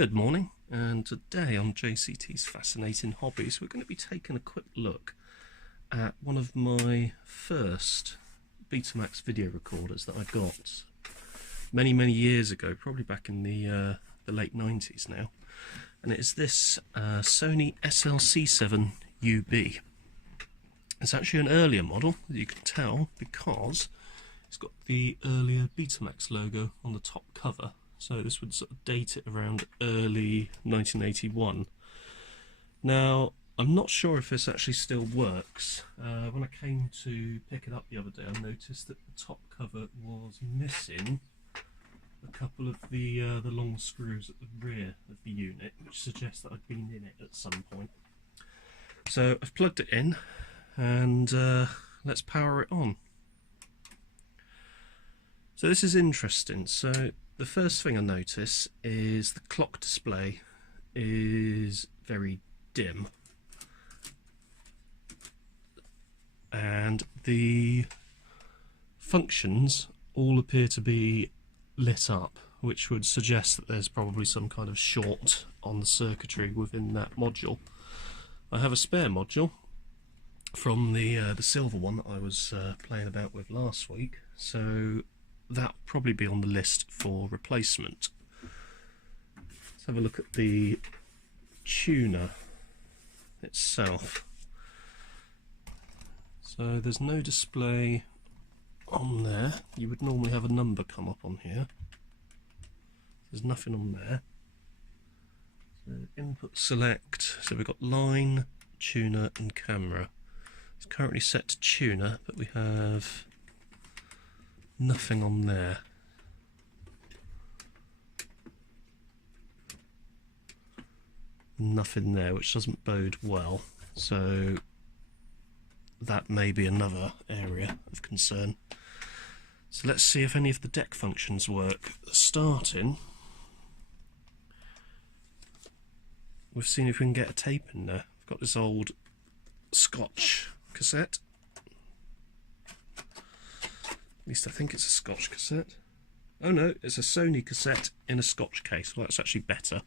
Good morning, and today on JCT's Fascinating Hobbies we're going to be taking a quick look at one of my first Betamax video recorders that I got many years ago, probably back in the late 90s now, and it is this Sony C7 UB. It's actually an earlier model, as you can tell, because it's got the earlier Betamax logo on the top cover. So this would sort of date it around early 1981. Now, I'm not sure if this actually still works. When I came to pick it up the other day, I noticed that the top cover was missing a couple of the long screws at the rear of the unit, which suggests that I'd been in it at some point. So I've plugged it in, and let's power it on. So this is interesting. So the first thing I notice is the clock display is very dim, and the functions all appear to be lit up, which would suggest that there's probably some kind of short on the circuitry within that module. I have a spare module from the silver one that I was playing about with last week, so that'll probably be on the list for replacement. Let's have a look at the tuner itself. So there's no display on there. You would normally have a number come up on here. There's nothing on there. So input select, so we've got line, tuner and camera. It's currently set to tuner, but we have nothing on there. Nothing there, which doesn't bode well. So that may be another area of concern. So let's see if any of the deck functions work. Starting, we've seen if we can get a tape in there. I've got this old Scotch cassette. At least I think it's a Scotch cassette. Oh no, it's a Sony cassette in a Scotch case. Well, that's actually better.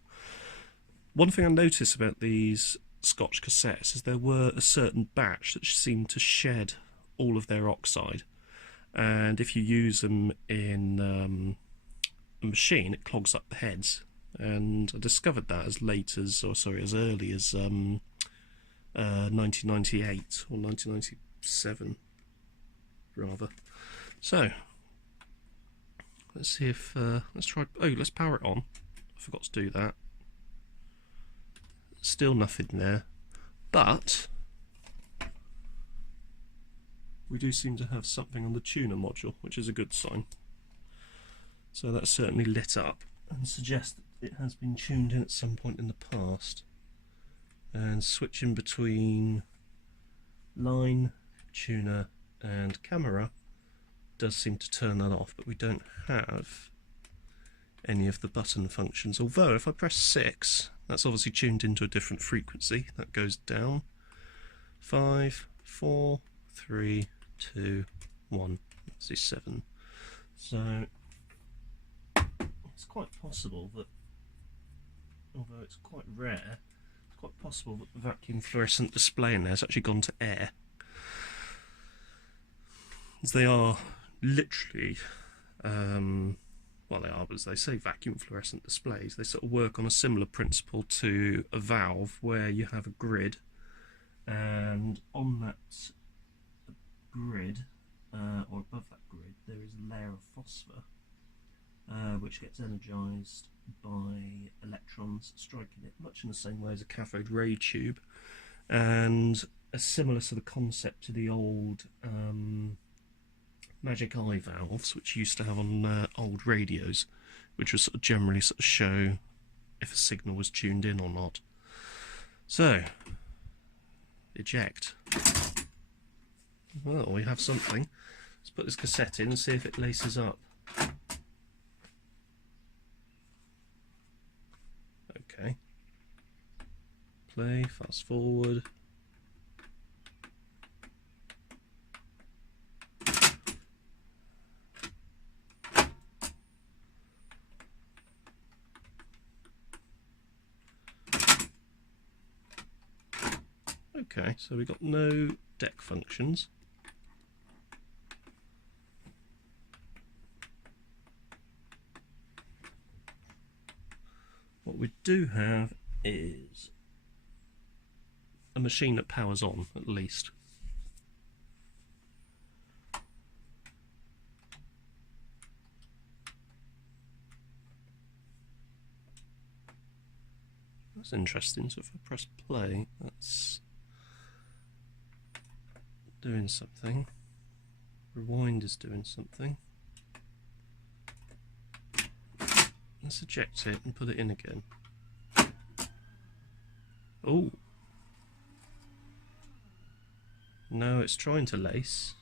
One thing I noticed about these Scotch cassettes is there were a certain batch that seemed to shed all of their oxide, and if you use them in a machine, it clogs up the heads. And I discovered that as early as 1998 or 1997 rather. So let's see if let's power it on. I forgot to do that. Still nothing there, but we do seem to have something on the tuner module, which is a good sign. So that's certainly lit up and suggests that it has been tuned in at some point in the past. And switching between line, tuner and camera does seem to turn that off, but we don't have any of the button functions. Although if I press 6, that's obviously tuned into a different frequency. That goes down. 5, 4, 3, 2, 1. Let's see, 7. So it's quite possible that, although it's quite rare, it's quite possible that the vacuum fluorescent display in there has actually gone to air. As they are literally, well, they are, as they say, vacuum fluorescent displays. They sort of work on a similar principle to a valve, where you have a grid, and on that grid, or above that grid, there is a layer of phosphor, which gets energised by electrons striking it, much in the same way as a cathode ray tube, and a similar sort of concept to the old magic eye valves, which you used to have on old radios, which would sort of generally sort of show if a signal was tuned in or not. So, eject. Well, we have something. Let's put this cassette in and see if it laces up. Okay. Play, fast forward. Okay, so we've got no deck functions. What we do have is a machine that powers on, at least. That's interesting. So if I press play, that's doing something. Rewind is doing something. Let's eject it and put it in again. Oh! No, it's trying to lace.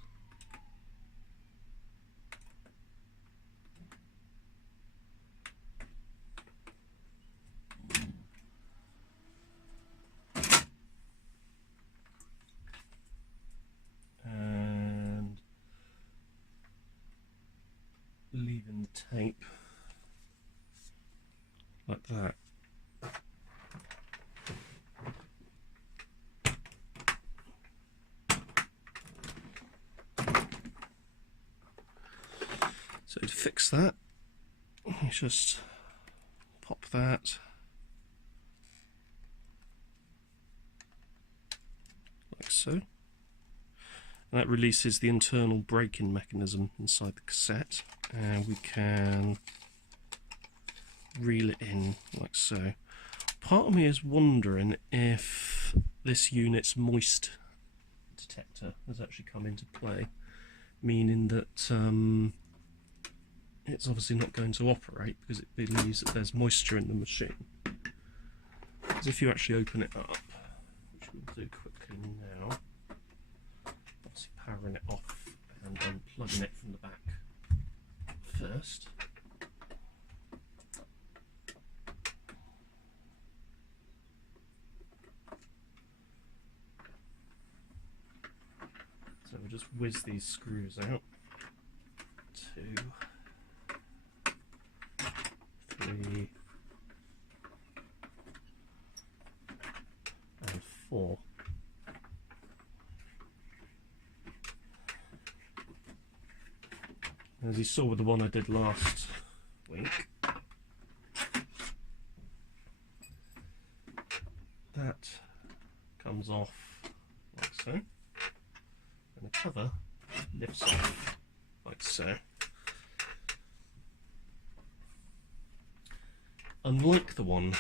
And leaving the tape like that. So to fix that, you just pop that like so. And that releases the internal braking mechanism inside the cassette, and we can reel it in like so. Part of me is wondering if this unit's moist detector has actually come into play, meaning that it's obviously not going to operate because it believes that there's moisture in the machine. Because if you actually open it up, which we'll do quickly now, obviously powering it off and unplugging it from the back first. So we'll just whiz these screws out. 2, 3, and 4. As you saw with the one I did last week, that comes off like so, and the cover lifts off like so. Unlike the one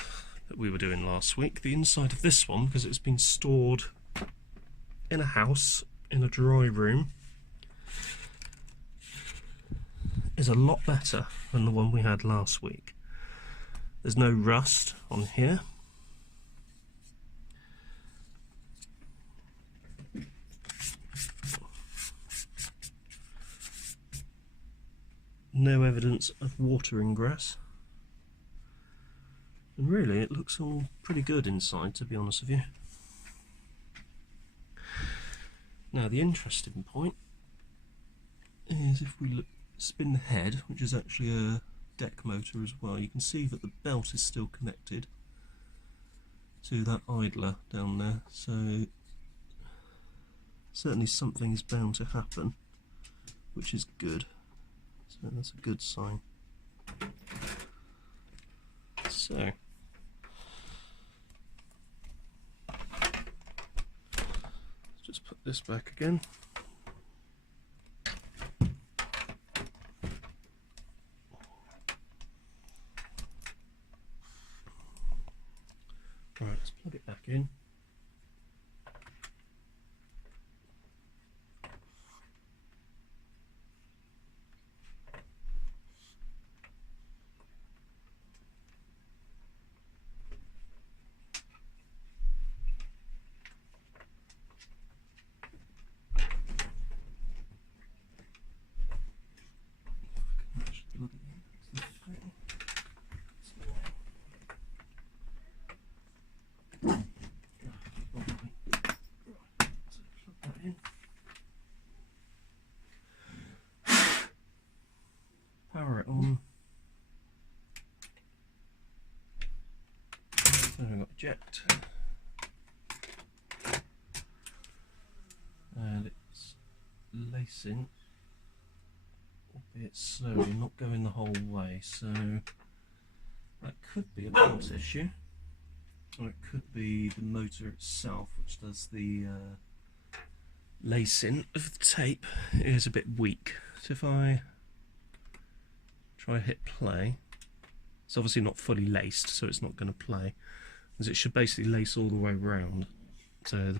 that we were doing last week, the inside of this one, because it's been stored in a house, in a dry room, is a lot better than the one we had last week. There's no rust on here. No evidence of water ingress. And really, it looks all pretty good inside, to be honest with you. Now, the interesting point is if we look, spin the head, which is actually a deck motor as well, you can see that the belt is still connected to that idler down there, so certainly something is bound to happen, which is good. So that's a good sign. So let's just put this back again. Right, let's plug it back in. Power it on. So we've got eject. lacing, albeit slowly, not going the whole way, so that could be a bolt issue, or it could be the motor itself which does the lacing of the tape. It is a bit weak, so if I try hit play, it's obviously not fully laced, so it's not going to play, as it should basically lace all the way around, so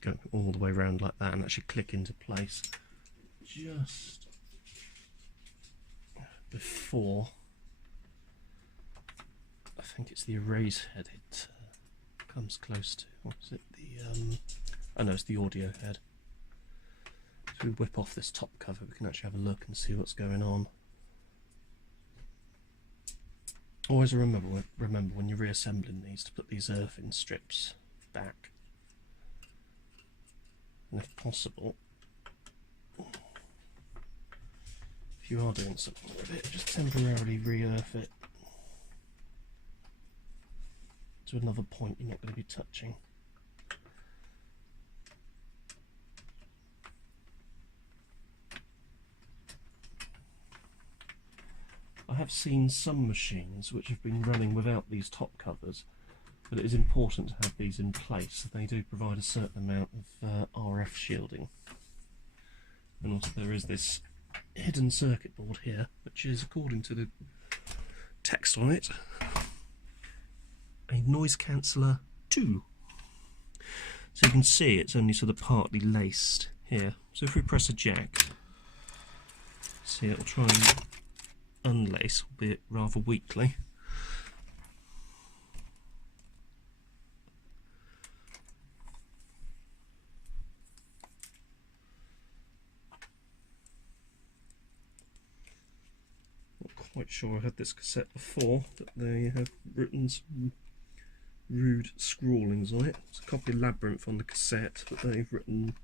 go all the way around like that and actually click into place just before, I think it's the erase head it comes close to, or is it the, oh no, it's the audio head. If we whip off this top cover, we can actually have a look and see what's going on. Always remember when you're reassembling these to put these earth-in strips back, and if possible, if you are doing something with it, just temporarily re-earth it to another point you're not going to be touching. I have seen some machines which have been running without these top covers, but it is important to have these in place. They do provide a certain amount of RF shielding. And also there is this hidden circuit board here, which is, according to the text on it, a noise canceller 2. So you can see it's only sort of partly laced here. So if we press eject, see, it'll try and unlace, albeit rather weakly. Not quite sure I had this cassette before, but they have written some rude scrawlings on it. It's a copy of Labyrinth on the cassette, but they've written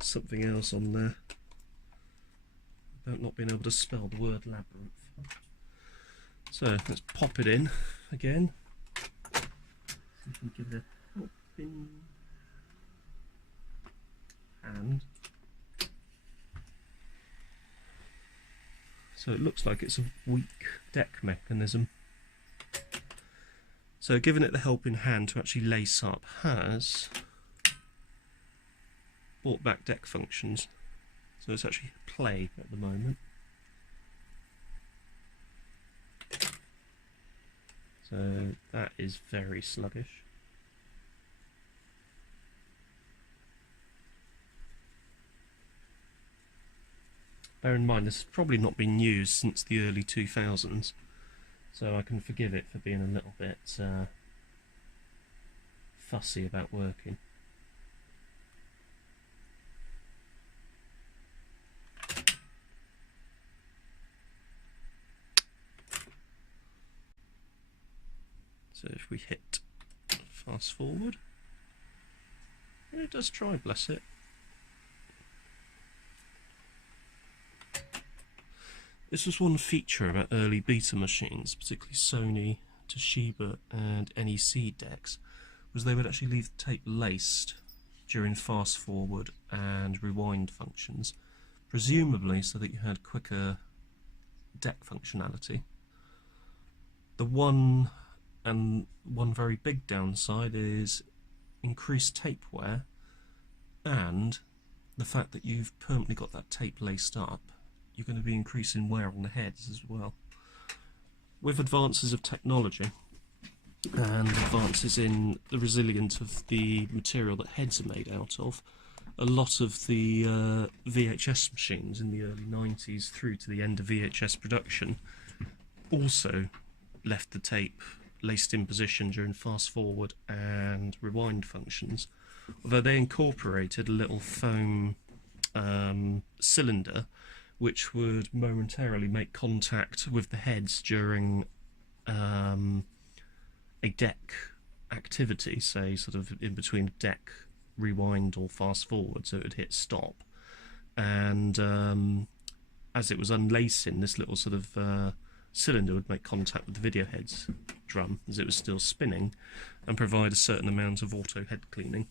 something else on there about not being able to spell the word labyrinth. So let's pop it in again. See if we give it a helping hand. So it looks like it's a weak deck mechanism. So giving it the helping hand to actually lace up has brought back deck functions. So it's actually play at the moment. So that is very sluggish. Bear in mind, this has probably not been used since the early 2000s, so I can forgive it for being a little bit fussy about working. So if we hit fast forward, it does try, bless it. This was one feature about early beta machines, particularly Sony, Toshiba and NEC decks, was they would actually leave the tape laced during fast forward and rewind functions, presumably so that you had quicker deck functionality. The one very big downside is increased tape wear, and the fact that you've permanently got that tape laced up, you're going to be increasing wear on the heads as well. With advances of technology and advances in the resilience of the material that heads are made out of, a lot of the VHS machines in the early 90s through to the end of VHS production also left the tape laced in position during fast forward and rewind functions, although they incorporated a little foam cylinder which would momentarily make contact with the heads during a deck activity, say sort of in between deck rewind or fast forward, so it would hit stop, and as it was unlacing, this little sort of cylinder would make contact with the video head's drum as it was still spinning and provide a certain amount of auto head cleaning,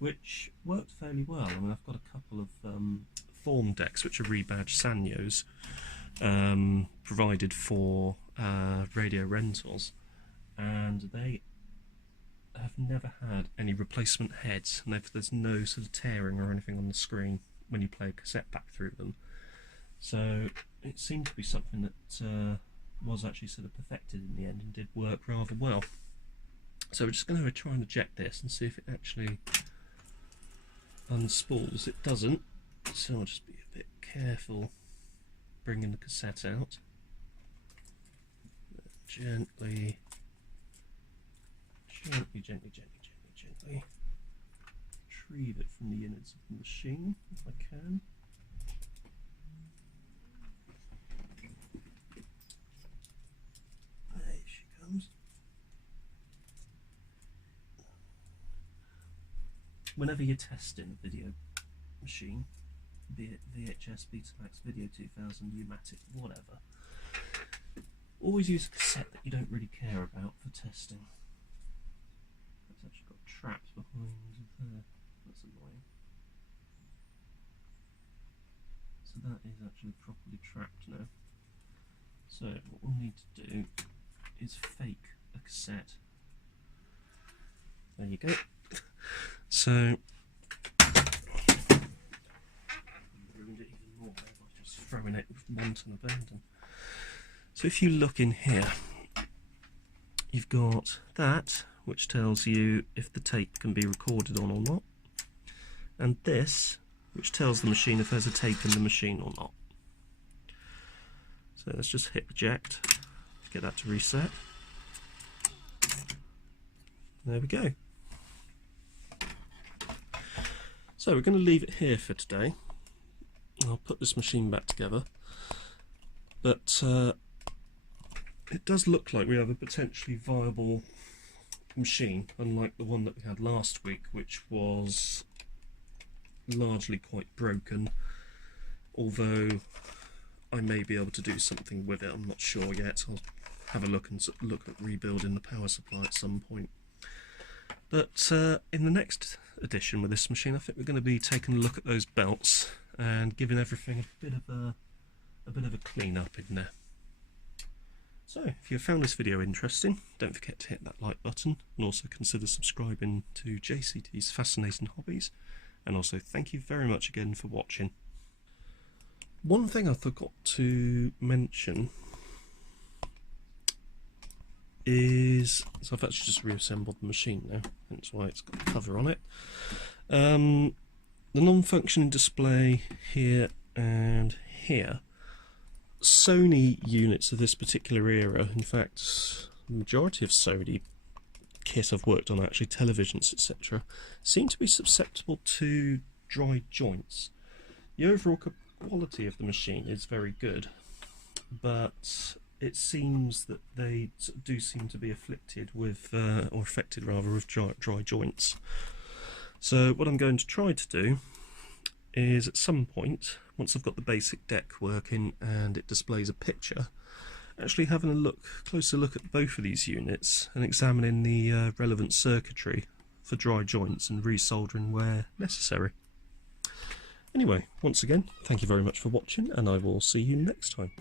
which worked fairly well. I mean, I've got a couple of form decks, which are rebadged Sanyos, provided for radio rentals, and they have never had any replacement heads, and there's no sort of tearing or anything on the screen when you play a cassette back through them. So it seemed to be something that was actually sort of perfected in the end and did work rather well. So we're just going to try and eject this and see if it actually unspools. It doesn't, so I'll just be a bit careful bringing the cassette out. Gently retrieve it from the innards of the machine if I can. There she comes. Whenever you're testing a video machine, be it VHS, Betamax, Video 2000, U-matic, whatever, always use a cassette that you don't really care about for testing. It's actually got trapped behind there. That's annoying. So that is actually properly trapped now. So what we'll need to do is fake a cassette. There you go. So ruined it even more by just throwing it with wanton abandon. So if you look in here, you've got that, which tells you if the tape can be recorded on or not, and this, which tells the machine if there's a tape in the machine or not. So let's just hit eject, get that to reset. There we go. So we're going to leave it here for today. I'll put this machine back together, but it does look like we have a potentially viable machine, unlike the one that we had last week, which was largely quite broken, although I may be able to do something with it. I'm not sure yet. I'll have a look and look at rebuilding the power supply at some point. But in the next edition with this machine, I think we're going to be taking a look at those belts and giving everything a bit of a clean up in there. So if you found this video interesting, don't forget to hit that like button, and also consider subscribing to JCT's Fascinating Hobbies, and also thank you very much again for watching. One thing I forgot to mention is, so I've actually just reassembled the machine now, that's why it's got a cover on it. The non-functioning display here and here, Sony units of this particular era, in fact the majority of Sony kit I've worked on, actually televisions etc., seem to be susceptible to dry joints. The overall quality of the machine is very good, but it seems that they do seem to be afflicted with, or affected rather, with dry joints. So what I'm going to try to do is, at some point, once I've got the basic deck working and it displays a picture, actually having a closer look at both of these units and examining the relevant circuitry for dry joints and resoldering where necessary. Anyway, once again, thank you very much for watching, and I will see you next time.